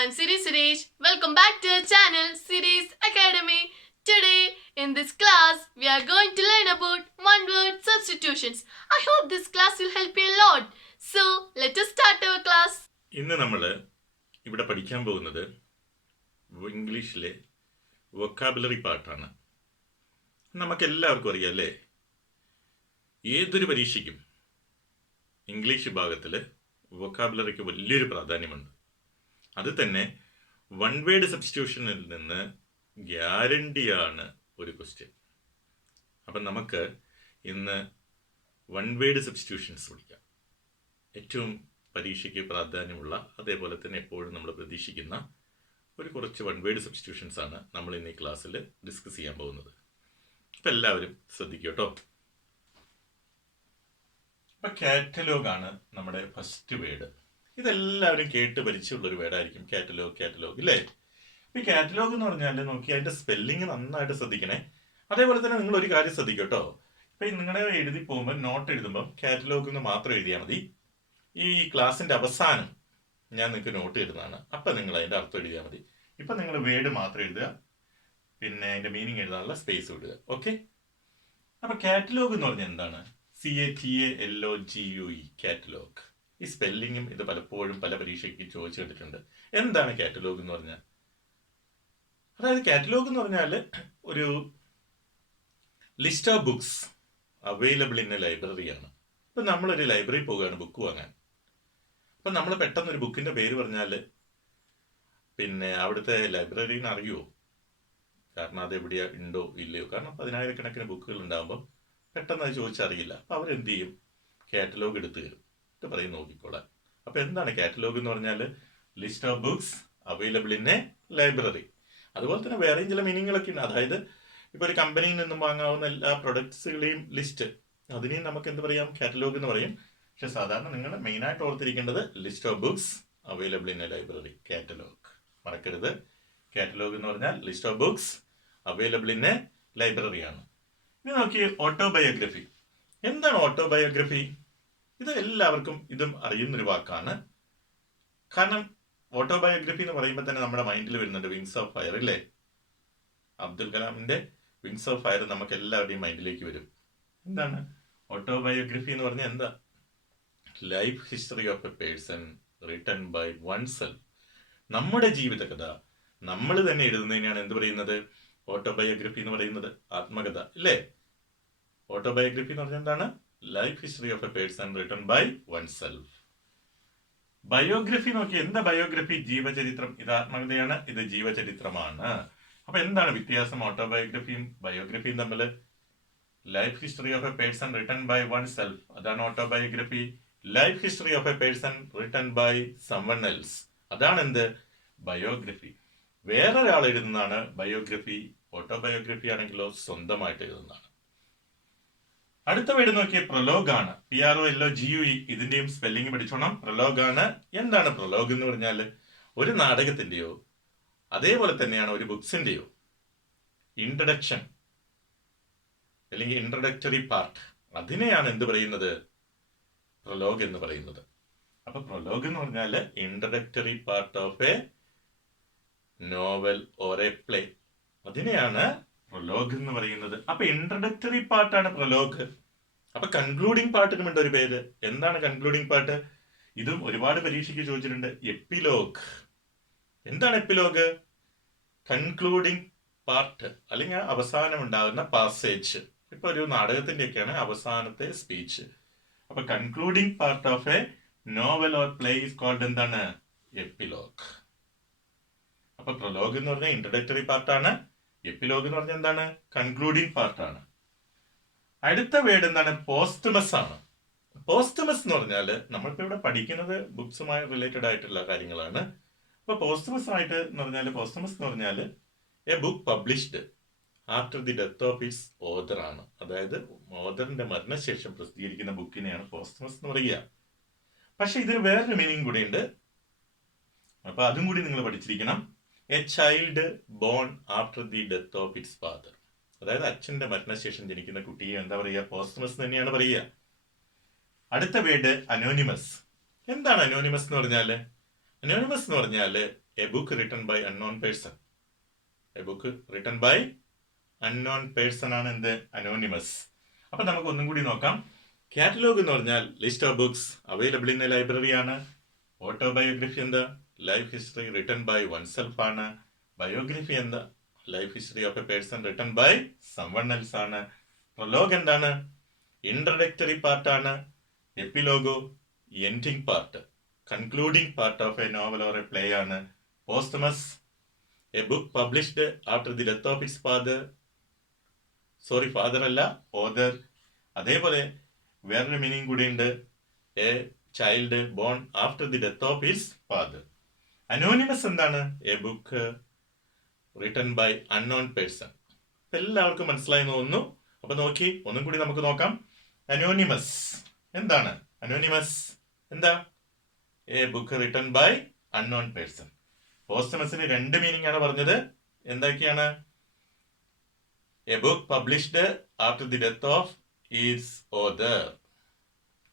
I'm Siri Suresh. Welcome back to our channel Siri's Academy. Today in this class we are going to learn about one word substitutions. I hope this class will help you a lot. So let us start our class. ഇന്ന് നമ്മൾ ഇവിടെ പഠിക്കാൻ പോകുന്നത് ഇംഗ്ലീഷിലെ vocabulary പാർട്ടാണ്. നമുക്കെല്ലാവർക്കും അറിയാം അല്ലേ, ഏതൊരു പരീക്ഷയ്ക്കും ഇംഗ്ലീഷ് ഭാഗത്തിൽ വൊക്കാബുലറിക്ക് വലിയൊരു പ്രാധാന്യമുണ്ട്. അത് തന്നെ വൺ വേർഡ് സബ്സ്റ്റിറ്റ്യൂഷനിൽ നിന്ന് ഗ്യാരണ്ടിയാണ് ഒരു ക്വസ്റ്റ്യൻ. അപ്പം നമുക്ക് ഇന്ന് വൺ വേർഡ് സബ്സ്റ്റിറ്റ്യൂഷൻസ് പഠിക്കാം. ഏറ്റവും പരീക്ഷയ്ക്ക് പ്രാധാന്യമുള്ള, അതേപോലെ തന്നെ എപ്പോഴും നമ്മൾ പ്രതീക്ഷിക്കുന്ന കുറച്ച് വൺ വേർഡ് സബ്സ്റ്റിറ്റ്യൂഷൻസ് ആണ് നമ്മൾ ഇന്ന് ഈ ക്ലാസ്സിൽ ഡിസ്കസ് ചെയ്യാൻ പോകുന്നത്. അപ്പം എല്ലാവരും ശ്രദ്ധിക്കും കേട്ടോ. അപ്പം കാറ്റലോഗാണ് നമ്മുടെ ഫസ്റ്റ് വേർഡ്. ഇതെല്ലാവരും കേട്ട് പരിചയമുള്ളൊരു വേർഡായിരിക്കും കാറ്റലോഗ് ഇല്ലേ. ഈ കാറ്റലോഗ് എന്ന് പറഞ്ഞാൽ നോക്കി അതിൻ്റെ സ്പെല്ലിങ് നന്നായിട്ട് ശ്രദ്ധിക്കണേ. അതേപോലെ തന്നെ നിങ്ങൾ ഒരു കാര്യം ശ്രദ്ധിക്കും കേട്ടോ. ഇപ്പം നിങ്ങളെ എഴുതി പോകുമ്പോൾ നോട്ട് എഴുതുമ്പോൾ കാറ്റലോഗ് എന്ന് മാത്രം എഴുതിയാൽ മതി. ഈ ക്ലാസ്സിൻ്റെ അവസാനം ഞാൻ നിങ്ങൾക്ക് നോട്ട് എഴുതുന്നതാണ്. അപ്പം നിങ്ങൾ അതിൻ്റെ അർത്ഥം എഴുതിയാൽ മതി. ഇപ്പം നിങ്ങൾ വേർഡ് മാത്രം എഴുതുക, പിന്നെ അതിൻ്റെ മീനിങ് എഴുതാനുള്ള സ്പേസ് വിടുക. ഓക്കെ. അപ്പം കാറ്റലോഗ് എന്ന് പറഞ്ഞാൽ എന്താണ്? CATALOGUE catalogue. ഈ സ്പെല്ലിങ്ങും ഇത് പലപ്പോഴും പല പരീക്ഷയ്ക്ക് ചോദിച്ചു കണ്ടിട്ടുണ്ട്. എന്താണ് കാറ്റലോഗ് എന്ന് പറഞ്ഞാൽ? അതായത് കാറ്റലോഗ് എന്ന് പറഞ്ഞാൽ ഒരു list of books available in a ലൈബ്രറിയാണ്. ഇപ്പം നമ്മളൊരു ലൈബ്രറി പോവുകയാണ് ബുക്ക് വാങ്ങാൻ. അപ്പം നമ്മൾ പെട്ടെന്ന് ഒരു ബുക്കിൻ്റെ പേര് പറഞ്ഞാൽ പിന്നെ അവിടുത്തെ ലൈബ്രറിന്ന് അറിയുമോ? കാരണം അത് എവിടെയാ ഉണ്ടോ ഇല്ലയോ? കാരണം 10,000-കണക്കിന് ബുക്കുകൾ ഉണ്ടാകുമ്പോൾ പെട്ടെന്ന് അത് ചോദിച്ചറിയില്ല. അപ്പം അവരെന്ത് ചെയ്യും? കാറ്റലോഗ് എടുത്ത് തരും, ഇത് പറയും നോക്കിക്കോളാൻ. അപ്പം എന്താണ് കാറ്റലോഗ് എന്ന് പറഞ്ഞാൽ? List of books available in a library. അതുപോലെ തന്നെ വേറെയും ചില മീനിങ്ങുകളൊക്കെ ഉണ്ട്. അതായത് ഇപ്പോൾ ഒരു കമ്പനിയിൽ നിന്നും വാങ്ങാവുന്ന എല്ലാ പ്രൊഡക്ട്സുകളെയും ലിസ്റ്റ്, അതിനെയും നമുക്ക് എന്ത് പറയാം? കാറ്റലോഗ് എന്ന് പറയും. പക്ഷെ സാധാരണ നിങ്ങൾ മെയിനായിട്ട് ഓർത്തിരിക്കേണ്ടത് list of books available in a library, catalogue. മറക്കരുത്. കാറ്റലോഗ് എന്ന് പറഞ്ഞാൽ list of books available in a ലൈബ്രറിയാണ്. ഇനി നോക്കി ഓട്ടോബയോഗ്രഫി. എന്താണ് ഓട്ടോബയോഗ്രഫി? ഇത് എല്ലാവർക്കും ഇതും അറിയുന്നൊരു വാക്കാണ്. കാരണം ഓട്ടോബയോഗ്രഫി എന്ന് പറയുമ്പോൾ തന്നെ നമ്മുടെ മൈൻഡിൽ വരുന്നുണ്ട് വിങ്സ് ഓഫ് ഫയർ ഇല്ലേ. അബ്ദുൽ കലാമിന്റെ വിങ്സ് ഓഫ് ഫയർ നമുക്ക് എല്ലാവരുടെയും മൈൻഡിലേക്ക് വരും. എന്താണ് ഓട്ടോബയോഗ്രഫി എന്ന് പറഞ്ഞാൽ? എന്താ? Life history of a person written by oneself. നമ്മുടെ ജീവിതകഥ നമ്മൾ തന്നെ എഴുതുന്നതിനാണ് എന്ത് പറയുന്നത്? ഓട്ടോബയോഗ്രഫി എന്ന് പറയുന്നത്. ആത്മകഥ ഇല്ലേ. ഓട്ടോബയോഗ്രഫി എന്ന് പറഞ്ഞാൽ എന്താണ്? Life history of a person written by oneself. Biography നോക്കി. എന്താ ബയോഗ്രഫി? ജീവചരിത്രം. ഇത് ആത്മകഥയാണ്, ഇത് ജീവചരിത്രമാണ്. അപ്പൊ എന്താണ് വ്യത്യാസം ഓട്ടോബയോഗ്രഫിയും ബയോഗ്രഫിയും തമ്മിൽ? Life history of a person written by oneself, അതാണ് ഓട്ടോബയോഗ്രഫി. Life history of a person written by someone else, അതാണ് എന്ത്? ബയോഗ്രഫി. വേറൊരാൾ എഴുതുന്നതാണ് ബയോഗ്രഫി. ഓട്ടോബയോഗ്രഫി ആണെങ്കിലോ സ്വന്തമായിട്ട് എഴുതുന്നതാണ്. അടുത്ത വേർഡ് നോക്കിയ പ്രൊലോഗാണ്. PROLOGUE. ഇതിന്റെയും സ്പെല്ലിംഗ് പഠിച്ചോണം. പ്രൊലോഗാണ്. എന്താണ് പ്രൊലോഗ് എന്ന് പറഞ്ഞാൽ? ഒരു നാടകത്തിന്റെയോ അതേപോലെ തന്നെയാണ് ഒരു ബുക്സിന്റെയോ ഇൻട്രഡക്ഷൻ അല്ലെങ്കിൽ ഇൻട്രഡക്ടറി പാർട്ട്, അതിനെയാണ് എന്ത് പറയുന്നത്? പ്രൊലോഗ് എന്ന് പറയുന്നത്. അപ്പൊ പ്രൊലോഗ് എന്ന് പറഞ്ഞാൽ introductory part of a novel or a play, അതിനെയാണ് പ്രൊലോഗ് എന്ന് പറയുന്നത്. അപ്പൊ ഇൻട്രഡക്ടറി പാർട്ടാണ് പ്രൊലോഗ്. അപ്പൊ കൺക്ലൂഡിംഗ് പാർട്ടിനുമുണ്ട് ഒരു പേര്. എന്താണ് കൺക്ലൂഡിംഗ് പാർട്ട്? ഇതും ഒരുപാട് പരീക്ഷയ്ക്ക് ചോദിച്ചിട്ടുണ്ട്. എപ്പിലോഗ്. എന്താണ് എപ്പിലോഗ്? കൺക്ലൂഡിംഗ് പാർട്ട് അല്ലെങ്കിൽ അവസാനം ഉണ്ടാകുന്ന പാസേജ്. ഇപ്പൊ ഒരു നാടകത്തിന്റെയൊക്കെയാണ് അവസാനത്തെ സ്പീച്ച്. അപ്പൊ concluding part of a novel or play is called എന്താണ്? എപ്പിലോഗ്. അപ്പൊ പ്രൊലോഗ് എന്ന് പറഞ്ഞാൽ ഇൻട്രഡക്ടറി പാർട്ടാണ്. എപ്പിലോഗ് എന്ന് പറഞ്ഞാൽ എന്താണ്? കൺക്ലൂഡിംഗ് പാർട്ടാണ്. അടുത്ത വേർഡ് എന്താണ്? പോസ്റ്റമസ് ആണ്. പോസ്റ്റമസ് എന്ന് പറഞ്ഞാൽ നമ്മളിപ്പോ ഇവിടെ പഠിക്കുന്നത് ബുക്സുമായി റിലേറ്റഡ് ആയിട്ടുള്ള കാര്യങ്ങളാണ്. അപ്പൊ പോസ്റ്റമസ് ആയിട്ട് എന്ന് പറഞ്ഞാൽ, പോസ്റ്റമസ് എന്ന് പറഞ്ഞാൽ a book published after the death of it's author ആണ്. അതായത് ഓതറിന്റെ മരണശേഷം പ്രസിദ്ധീകരിക്കുന്ന ബുക്കിനെയാണ് പോസ്റ്റമസ് എന്ന് പറയുക. പക്ഷെ ഇതിന് വേറൊരു മീനിങ് കൂടി ഉണ്ട്. അപ്പൊ അതും കൂടി നിങ്ങൾ പഠിച്ചിരിക്കണം. A child born after the death of its father. അതായത് അച്ഛന്റെ മരണശേഷം ജനിക്കുന്ന കുട്ടിയെ എന്താ പറയുക? പോസ്റ്റമസ് തന്നെയാണ് പറയുക. അടുത്ത വേർഡ് അനോണിമസ്. എന്താണ് അനോണിമസ് എന്ന് പറഞ്ഞാൽ? അനോണിമസ് എന്ന് പറഞ്ഞാൽ a book written by unknown person. A book written by unknown person ആണ് എന്ത്? അനോണിമസ്. അപ്പൊ നമുക്ക് ഒന്നും കൂടി നോക്കാം. കാറ്റലോഗ് എന്ന് പറഞ്ഞാൽ list of books available in a library ആണ്. ഓട്ടോബയോഗ്രഫി എന്താ? Life history written by oneself ആണ്. ബയോഗ്രഫി എന്താ? Life history of a person written by someone else ആണ്. പ്രൊലോഗ് എന്താണ്? ഇൻട്രഡക്ടറി പാർട്ടാണ്. എപ്പിലോഗോ എൻഡിങ് part, concluding part of a novel or a play ആണ്. Posthumous a book published after the death of its father. Father അല്ല, author. അതേപോലെ വേറൊരു meaning കൂടി ഉണ്ട്, a child born after the death of his father. Anonymous എന്താണ്? A book written by unknown person. എല്ലാവർക്കും മനസ്സിലായി തോന്നുന്നു. അപ്പൊ നോക്കി ഒന്നും കൂടി നമുക്ക് നോക്കാം. അനോണിമസ് എന്താണ്? അനോണിമസ് എന്താ? A book written by unknown person. പോസ്റ്റമസിന് രണ്ട് മീനിങ് ആണ് പറഞ്ഞത്. എന്തൊക്കെയാണ്? A book published after the death of its author,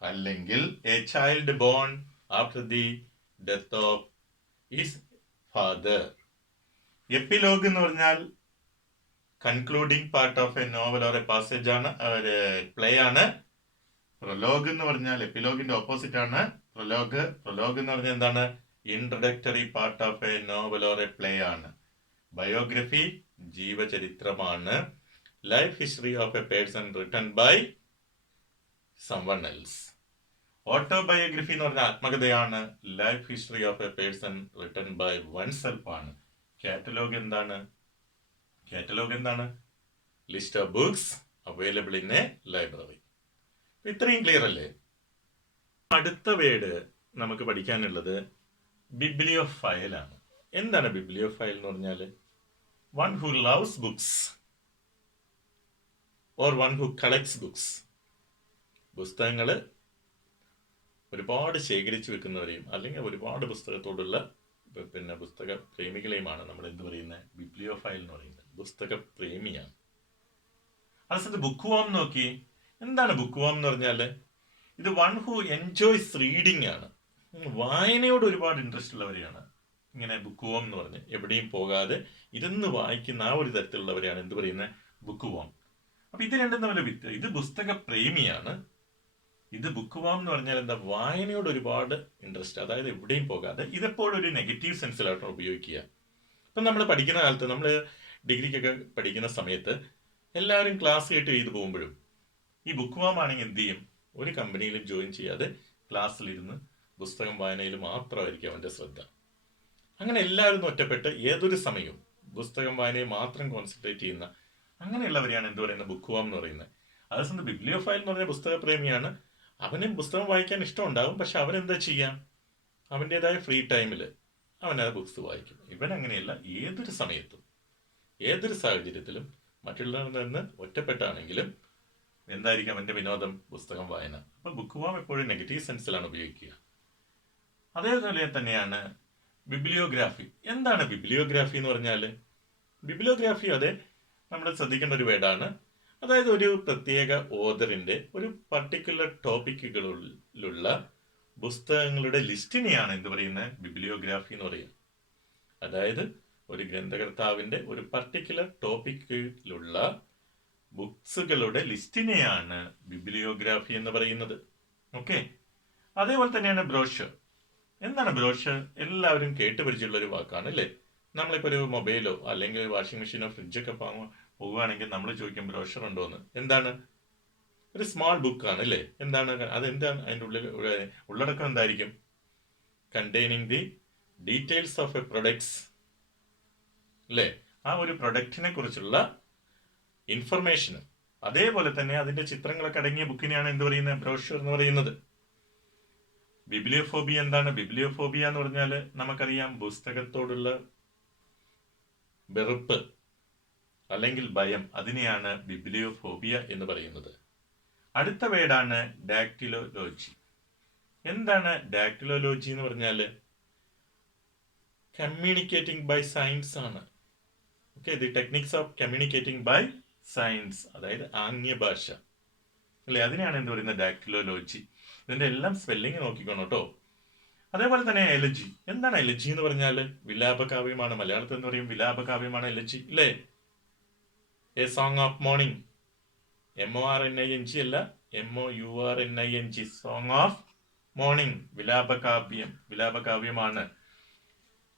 അല്ലെങ്കിൽ a child born after the death of its father. Epilogue എന്ന് പറഞ്ഞാൽ concluding part of a novel or a passage ആണ്, play ആണ്. പ്രൊലോഗ് എന്ന് പറഞ്ഞാൽ എപ്പിലോഗിന്റെ ഓപ്പോസിറ്റ് ആണ് പ്രൊലോഗ്. പ്രൊലോഗ് എന്ന് പറഞ്ഞാൽ എന്താണ്? Introductory part of a novel or a play ആണ്. Biography ജീവചരിത്രമാണ്. Life history of a person written by someone else. Autobiography എന്ന് പറഞ്ഞാൽ ആത്മകഥയാണ്. Life history of a person written by oneself ആണ്. Catalogue എന്താണ്? Catalogue എന്താണ്? List of books available in a library. ഇത്രയും clear അല്ലേ? അടുത്ത വേർഡ് നമുക്ക് പഠിക്കാനുള്ളത് ബിബ്ലിയോഫൈൽ ആണ്. എന്താണ് ബിബ്ലിയോഫൈൽ എന്ന് പറഞ്ഞാൽ? One who loves books or one who collects books. പുസ്തകങ്ങൾ ഒരുപാട് ശേഖരിച്ചു വെക്കുന്നവരെയും അല്ലെങ്കിൽ ഒരുപാട് പുസ്തകത്തോടുള്ള പുസ്തക പ്രേമികളെയുമാണ് നമ്മൾ എന്ത് പറയുന്നത്? ബിബ്ലിയോഫൈൽ എന്ന് പറയുന്നത്. പുസ്തക പ്രേമിയാണ്. അതേസമയത്ത് ബുക്ക് വാം നോക്കി. എന്താണ് ബുക്ക് വാം എന്ന് പറഞ്ഞാൽ? ഇത് വൺ ഹു എൻജോയ്സ് റീഡിങ് ആണ്. വായനയോട് ഒരുപാട് ഇൻട്രസ്റ്റ് ഉള്ളവരെയാണ് ഇങ്ങനെ ബുക്ക് വാം എന്ന് പറഞ്ഞ് എവിടെയും പോകാതെ ഇരുന്ന് വായിക്കുന്ന ആ ഒരു തരത്തിലുള്ളവരെയാണ് എന്ത് പറയുന്നത്? Book warm. അപ്പൊ ഇത് രണ്ടും തമ്മിൽ വിത്ത്. ഇത് പുസ്തക പ്രേമിയാണ്. ഇത് ബുക്ക് വാം എന്ന് പറഞ്ഞാൽ എന്താ? വായനയോട് ഒരുപാട് ഇൻട്രസ്റ്റ്, അതായത് എവിടെയും പോകാതെ. ഇതെപ്പോഴും ഒരു നെഗറ്റീവ് സെൻസിലാണ് ഉപയോഗിക്കുക. ഇപ്പം നമ്മൾ പഠിക്കുന്ന കാലത്ത്, നമ്മൾ ഡിഗ്രിക്കൊക്കെ പഠിക്കുന്ന സമയത്ത് എല്ലാവരും ക്ലാസ് കേട്ട് ചെയ്ത് പോകുമ്പോഴും ഈ ബുക്ക് വാം ആണെങ്കിൽ എന്ത് ചെയ്യും? ഒരു കമ്പനിയിലും ജോയിൻ ചെയ്യാതെ ക്ലാസ്സിലിരുന്ന് പുസ്തകം വായനയിൽ മാത്രമായിരിക്കും അവൻ്റെ ശ്രദ്ധ. അങ്ങനെ എല്ലാവരും ഒറ്റപ്പെട്ട് ഏതൊരു സമയവും പുസ്തകം വായനയിൽ മാത്രം കോൺസെൻട്രേറ്റ് ചെയ്യുന്ന അങ്ങനെയുള്ളവരെയാണ് എന്ത് പറയുന്നത്? ബുക്ക് വാം എന്ന് പറയുന്നത്. അതേസമയം ബിബ്ലിയോഫൈൽ എന്ന് പറഞ്ഞാൽ പുസ്തക പ്രേമിയാണ്. അവന് പുസ്തകം വായിക്കാൻ ഇഷ്ടമുണ്ടാകും, പക്ഷെ അവനെന്താ ചെയ്യാം? അവൻ്റെതായ ഫ്രീ ടൈമിൽ അവൻ ആ ബുക്സ് വായിക്കും. ഇവൻ അങ്ങനെയല്ല. ഏതൊരു സമയത്തും ഏതൊരു സാഹചര്യത്തിലും മറ്റുള്ളവരിൽ നിന്ന് ഒറ്റപ്പെട്ടാണെങ്കിലും എന്തായിരിക്കും അവൻ്റെ വിനോദം? പുസ്തകം വായന. അപ്പം ബുക്ക് വാം എപ്പോഴും നെഗറ്റീവ് സെൻസിലാണ് ഉപയോഗിക്കുക. അതേപോലെ തന്നെയാണ് ബിബ്ലിയോഗ്രാഫി. എന്താണ് ബിബ്ലിയോഗ്രാഫി എന്ന് പറഞ്ഞാൽ? ബിബ്ലിയോഗ്രാഫി അതെ നമ്മൾ ശ്രദ്ധിക്കേണ്ട ഒരു വേർഡാണ്. അതായത് ഒരു പ്രത്യേക ഓതറിന്റെ ഒരു പർട്ടിക്കുലർ ടോപ്പിക്കുകളിലുള്ള പുസ്തകങ്ങളുടെ ലിസ്റ്റിനെയാണ് എന്ത് പറയുന്നത്? ബിബ്ലിയോഗ്രാഫി എന്ന് പറയുന്നത്. അതായത് ഒരു ഗ്രന്ഥകർത്താവിന്റെ ഒരു പർട്ടിക്കുലർ ടോപ്പിക്കിലുള്ള ബുക്സുകളുടെ ലിസ്റ്റിനെയാണ് ബിബ്ലിയോഗ്രാഫി എന്ന് പറയുന്നത്. ഓക്കെ. അതേപോലെ തന്നെയാണ് ബ്രോഷർ. എന്താണ് ബ്രോഷർ? എല്ലാവരും കേട്ടുപരിചയമുള്ള ഒരു വാക്കാണ് അല്ലേ? നമ്മളിപ്പോൾ ഒരു മൊബൈലോ അല്ലെങ്കിൽ ഒരു വാഷിംഗ് മെഷീനോ ഫ്രിഡ്ജൊക്കെ പോവുകയാണെങ്കിൽ നമ്മൾ ചോദിക്കും ബ്രോഷർ ഉണ്ടോ എന്ന്. എന്താണ്? ഒരു സ്മാൾ ബുക്കാണ് അല്ലേ? എന്താണ് അതെന്താണ്? അതിൻ്റെ ഉള്ളടക്കം എന്തായിരിക്കും? Containing the details of A products അല്ലേ? ആ ഒരു പ്രൊഡക്റ്റിനെ കുറിച്ചുള്ള ഇൻഫർമേഷനും അതേപോലെ തന്നെ അതിന്റെ ചിത്രങ്ങളൊക്കെ അടങ്ങിയ ബുക്കിനെയാണ് എന്ത് പറയുന്നത്? ബ്രോഷർ എന്ന് പറയുന്നത്. ബിബ്ലിയോഫോബിയ എന്താണ്? ബിബ്ലിയോഫോബിയ എന്ന് പറഞ്ഞാൽ നമുക്കറിയാം, പുസ്തകത്തോടുള്ള വെറുപ്പ് അല്ലെങ്കിൽ ഭയം, അതിനെയാണ് ബിബ്ലിയോഫോബിയ എന്ന് പറയുന്നത്. അടുത്ത വേർഡാണ് ഡാക്ടിലോലോജി. എന്താണ് ഡാക്ടിലോലോജി എന്ന് പറഞ്ഞാൽ? കമ്മ്യൂണിക്കേറ്റിംഗ് ബൈ സയൻസ് ആണ്. Okay, the techniques of communicating by science, അതായത് ആംഗ്യ ഭാഷ അല്ലെ? അതിനെയാണ് എന്ത് പറയുന്നത്? ഡാക്ടിലോലോജി. ഇതിന്റെ എല്ലാം സ്പെല്ലിങ് നോക്കിക്കോണം കേട്ടോ. അതേപോലെ തന്നെ എലജി. എന്താണ് എലജി എന്ന് പറഞ്ഞാൽ? വിലാപകാവ്യമാണ്. മലയാളത്തിൽ എന്ന് പറയും വിലാപകാവ്യമാണ് എലജി, ഇല്ലേ? A song of mourning. MORNING അല്ല, MOURNING. സോങ് ഓഫ് മോർണിംഗ്, വിലാപകാവ്യമാണ്.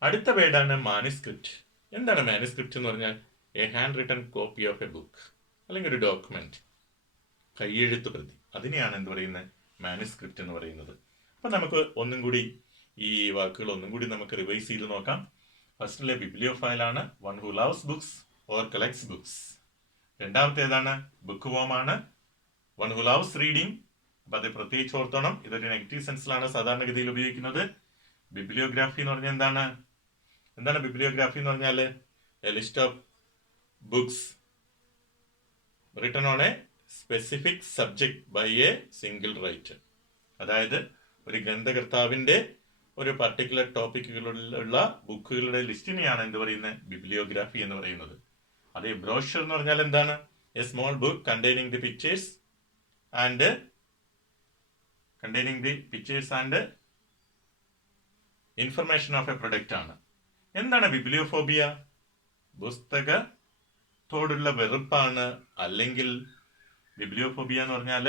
അടുത്ത വേർഡാണ് മാനുസ്ക്രിപ്റ്റ്. എന്താണ് മാനുസ്ക്രിപ്റ്റ് എന്ന് പറഞ്ഞാൽ? A handwritten copy of a book, അല്ലെങ്കിൽ ഒരു ഡോക്യുമെന്റ്, കയ്യെഴുത്ത് പ്രതി. അതിനെയാണ് എന്ത് പറയുന്നത്? മാനുസ്ക്രിപ്റ്റ് എന്ന് പറയുന്നത്. അപ്പം നമുക്ക് ഒന്നും കൂടി ഈ വാക്കുകൾ ഒന്നും കൂടി നമുക്ക് റിവൈസ് ചെയ്ത് നോക്കാം. ഫസ്റ്റിലെ ബിബ്ലിയോഫൈലാണ്, one who loves books or collects books. രണ്ടാമത്തെ ഏതാണ്? ബുക്ക് വോം ആണ്, വൺ ഹു ലവ്സ് റീഡിങ്. അപ്പം അത് പ്രത്യേകിച്ച് ഓർത്തോണം, ഇതൊരു നെഗറ്റീവ് സെൻസിലാണ് സാധാരണഗതിയിൽ ഉപയോഗിക്കുന്നത്. ബിബ്ലിയോഗ്രാഫി എന്ന് പറഞ്ഞാൽ എന്താണ്? ബിബ്ലിയോഗ്രാഫി എന്ന് പറഞ്ഞാൽ? A list of books written on a specific subject by a single writer. അതായത് ഒരു ഗ്രന്ഥകർത്താവിന്റെ ഒരു പർട്ടിക്കുലർ ടോപ്പിക്കുകളുള്ള ബുക്കുകളുടെ ലിസ്റ്റിനെയാണ് എന്ത് പറയുന്നത്? ബിബ്ലിയോഗ്രാഫി എന്ന് പറയുന്നത്. അതേ ബ്രോഷർ എന്ന് പറഞ്ഞാൽ എന്താണ്? A small book containing the pictures and information of A product ആണ്. എന്താണ് ബിബ്ലിയോഫോബിയ? പുസ്തകത്തോടുള്ള വെറുപ്പാണ്, അല്ലെങ്കിൽ ബിബ്ലിയോഫോബിയ എന്ന് പറഞ്ഞാൽ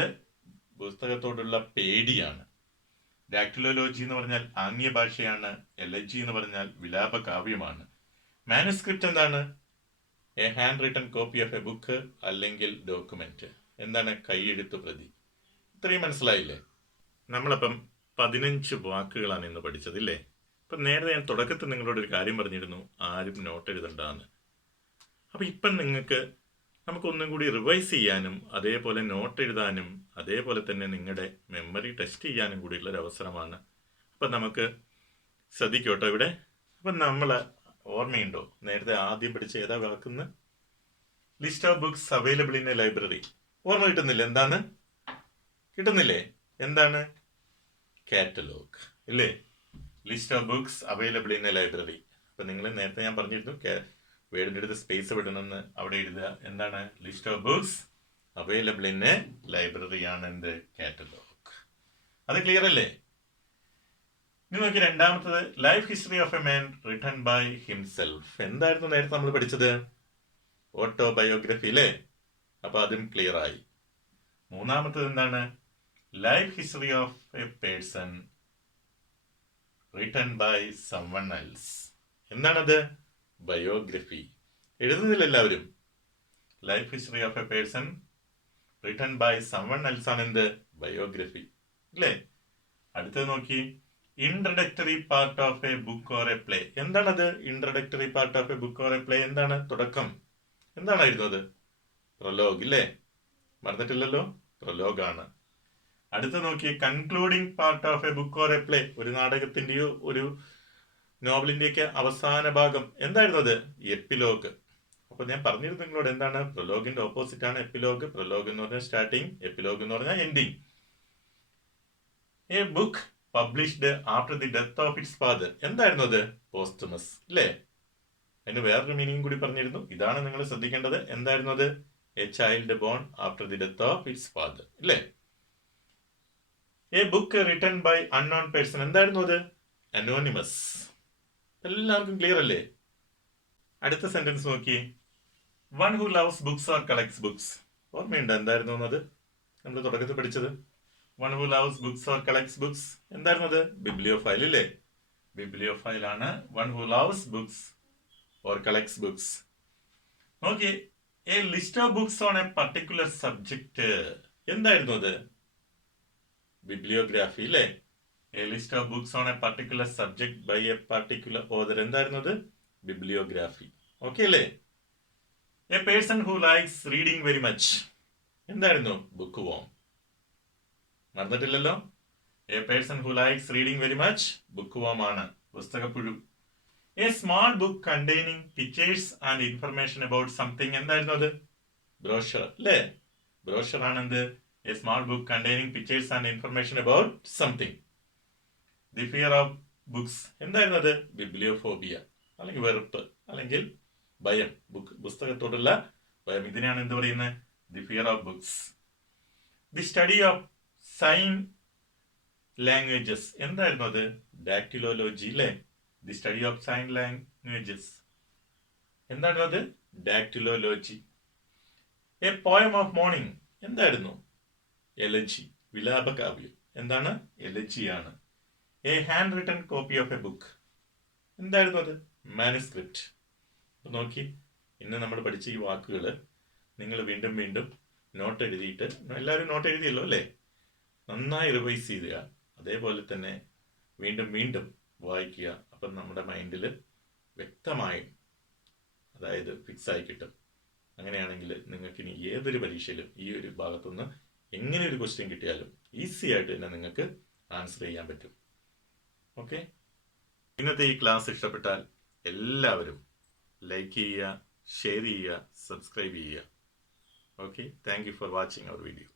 പുസ്തകത്തോടുള്ള പേടിയാണ്. ഡാക്ടിലോലോജി എന്ന് പറഞ്ഞാൽ ആംഗ്യ ഭാഷയാണ്. എലജി എന്ന് പറഞ്ഞാൽ വിലാപകാവ്യമാണ്. മാനുസ്ക്രിപ്റ്റ് എന്താണ്? A handwritten copy of a book, അല്ലെങ്കിൽ ഡോക്യുമെന്റ്. എന്താണ്? കൈയെഴുത്ത് പ്രതി. ഇത്രയും മനസ്സിലായില്ലേ? നമ്മളപ്പം 15 വാക്കുകളാണ് ഇന്ന് പഠിച്ചത്, ഇല്ലേ? ഇപ്പം നേരത്തെ ഞാൻ തുടക്കത്തിൽ നിങ്ങളോട് ഒരു കാര്യം പറഞ്ഞിരുന്നു, ആരും നോട്ട് എഴുതണ്ടെന്ന്. അപ്പം ഇപ്പം നമുക്കൊന്നും കൂടി റിവൈസ് ചെയ്യാനും അതേപോലെ നോട്ട് എഴുതാനും അതേപോലെ തന്നെ നിങ്ങളുടെ മെമ്മറി ടെസ്റ്റ് ചെയ്യാനും കൂടിയുള്ള ഒരു അവസരമാണ്. അപ്പം നമുക്ക് ശ്രദ്ധിക്കോട്ടോ ഇവിടെ. അപ്പം നമ്മൾ ഓർമ്മയുണ്ടോ നേരത്തെ ആദ്യം പഠിച്ച ഏതാ വാക്കുന്ന്? List of books available in a library. ഓർമ്മ കിട്ടുന്നില്ല? കിട്ടുന്നില്ലേ? എന്താണ്? കാറ്റലോഗ്, ഇല്ലേ? List of books available in a library. അപ്പം നിങ്ങൾ നേരത്തെ ഞാൻ പറഞ്ഞിരുന്നു വേർഡിൻ്റെ അടുത്ത് സ്പേസ് വിടണമെന്ന്. അവിടെ എഴുതുക എന്താണ്? List of books available in a library ആണ് എന്ത്? കാറ്റലോഗ്. അത് ക്ലിയർ അല്ലേ? ഇനി നോക്കി രണ്ടാമത്തത്, life history of a man written by himself. എന്തായിരുന്നു നേരത്തെ നമ്മൾ പഠിച്ചത്? ഓട്ടോബയോഗ്രഫി, അല്ലേ? അപ്പൊ അതും ക്ലിയർ ആയി. മൂന്നാമത്തത് എന്താണ്? Life history of a person written by someone else. എന്താണത്? ബയോഗ്രഫി. എഴുതുന്നില്ല എല്ലാവരും? Life history of a person written by someone else ആണ് എന്ത്? ബയോഗ്രഫി, അല്ലേ? അടുത്തത് നോക്കി, introductory part of a book or a play. എന്താണത്? Introductory part of a book or a play എന്താണ്? തുടക്കം. എന്താണായിരുന്നു അത്? പ്രൊലോഗ്, ഇല്ലേ? മറന്നിട്ടില്ലല്ലോ? പ്രൊലോഗ് ആണ്. അടുത്ത നോക്കിയേ, concluding part of a book or a play. ഒരു നാടകത്തിന്റെയോ ഒരു നോവലിന്റെയൊക്കെ അവസാന ഭാഗം എന്തായിരുന്നു അത്? എപ്പിലോഗ്. അപ്പൊ ഞാൻ പറഞ്ഞിരുന്നു നിങ്ങളോട് എന്താണ്? പ്രൊലോഗിന്റെ ഓപ്പോസിറ്റ് ആണ് എപ്പിലോഗ്. പ്രൊലോഗ് എന്ന് പറഞ്ഞാൽ സ്റ്റാർട്ടിങ്, എപ്പിലോഗ് എന്ന് പറഞ്ഞാൽ ending. A book published after the death of its father. എന്തായിരുന്നു അത്? പോസ്റ്റമസ്, ഇല്ലേ? അതിന് വേറൊരു മീനിങ് കൂടി പറഞ്ഞിരുന്നു. ഇതാണ് നിങ്ങൾ ശ്രദ്ധിക്കേണ്ടത്. എന്തായിരുന്നു അത്? A child born after the death of its father, ഇല്ലേ? A book written by unknown person. എന്തായിരുന്നു അത്? അനോണിമസ്. എല്ലാവർക്കും ക്ലിയർ അല്ലേ? അടുത്ത സെന്റൻസ് നോക്കി, one who loves books or collects books. ഓർമ്മയുണ്ട് എന്തായിരുന്നു അത്? നമ്മൾ തുടക്കത്തിൽ പഠിച്ചത് one who loves books or collects books. എന്തായിരുന്നു അത്? ബിബ്ലിയോഫൈൽ, ഇല്ലേ? ബിബ്ലിയോഫൈൽ ആണ് one who loves books or collects books. നോക്കി, a list of books on a particular subject. എന്തായിരുന്നു അത്? ബിബ്ലിയോഗ്രാഫി, അല്ലേ? A list of books on a particular subject by a particular author. എന്തായിരുന്നു അത്? ബിബ്ലിയോഗ്രാഫി. ഓക്കെ അല്ലേ? A person who likes reading very much. എന്തായിരുന്നു? Bookworm. മറന്നിട്ടില്ലല്ലോ? A person who likes reading very much bookworm ആണ്, പുസ്തകപ്പുഴു. A small book containing pictures and information about something. എന്തായിരുന്നു അത്? Brochure, അല്ലേ? ബ്രോഷർ ആണ് എന്ത്? A small book containing pictures and information about something. The fear of books. എന്തായിരുന്നു അത്? Bibliophobia, അല്ലെങ്കിൽ വെറുപ്പ്, അല്ലെങ്കിൽ ഭയം. പുസ്തകത്തോടുള്ള ഭയം. ഇതിനെയാണ് എന്ത് പറയുന്നത്? The fear of books. The study of sign languages എന്തായിരുന്നു അത്? ഡാക്ടിലോലോജി അല്ലേ? The study of sign languages. എന്തായിരുന്നു അത്? Dactylology. A poem of mourning എന്തായിരുന്നു? എലജി, വിലാപകാവ്യം. എന്താണ്? എലജിയാണ്. A handwritten copy of a book എന്തായിരുന്നു അത്? മാനുസ്ക്രിപ്റ്റ്. അപ്പൊ നോക്കി, ഇന്ന് നമ്മൾ പഠിച്ച ഈ വാക്കുകൾ നിങ്ങൾ വീണ്ടും വീണ്ടും നോട്ട് എഴുതിയിട്ട്, എല്ലാവരും നോട്ട് എഴുതിയല്ലോ അല്ലേ? നന്നായി റിവൈസ് ചെയ്യുക. അതേപോലെ തന്നെ വീണ്ടും വീണ്ടും വായിക്കുക. അപ്പം നമ്മുടെ മൈൻഡിൽ വ്യക്തമായും, അതായത് ഫിക്സ് ആയി കിട്ടും. അങ്ങനെയാണെങ്കിൽ നിങ്ങൾക്ക് ഇനി ഏതൊരു പരീക്ഷയിലും ഈ ഒരു ഭാഗത്തുനിന്ന് എങ്ങനെ ഒരു ക്വസ്റ്റ്യൻ കിട്ടിയാലും ഈസി ആയിട്ട് തന്നെ നിങ്ങൾക്ക് ആൻസർ ചെയ്യാൻ പറ്റും. ഓക്കെ, ഇന്നത്തെ ഈ ക്ലാസ് ഇഷ്ടപ്പെട്ടാൽ എല്ലാവരും ലൈക്ക് ചെയ്യുക, ഷെയർ ചെയ്യുക, സബ്സ്ക്രൈബ് ചെയ്യുക. Okay, thank you for watching our video.